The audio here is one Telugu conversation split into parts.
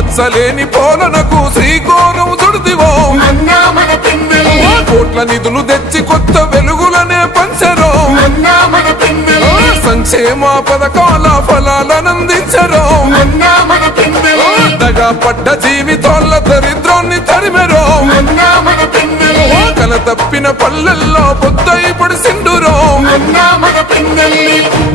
మత్సలేని పోలనకు శ్రీకోరం చుడిదివో. కోట్ల నిధులు తెచ్చి కొత్త వెలుగులనే పంచరో. సంక్షేమ పథకాల ఫలాలనందించరో. దగా పడ్డ జీవితాల దరిద్రాన్ని తరిమెరో. కల తప్పిన పల్లెల్లో పొద్దై పడిసిండురో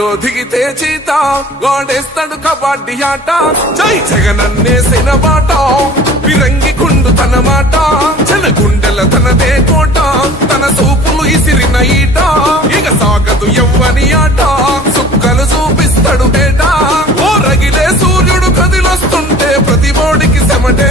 ఆ దిగితే చీత గోడేస్తాడు కబడ్డీ ఆట. జై జగనన్నేసిన మాట విరంగి కుండు తన మాట. జన గుండెల తనదే కోట తన సూపులు ఇసిరిన ఈట. ఇక సాగదు ఎవ్వని ఆట సుక్కలు చూపిస్తాడు బేట ఓ రగిలే సూర్యుడు కదిలొస్తుంటే ప్రతి బోడికి సెమటే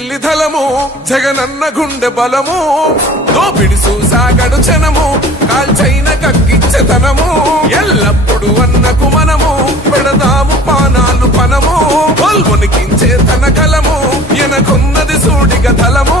యువతకు ధలము జగనన్న గుండె బలము దోపిడి సాగడు జనము కాల్చైన కక్కిచ్చతనము ఎల్లప్పుడు అన్నకు మనము పెడదాము పానాలు పనము పొల్వనికించే తన కలము ఎనకున్నది సూడిగ తలము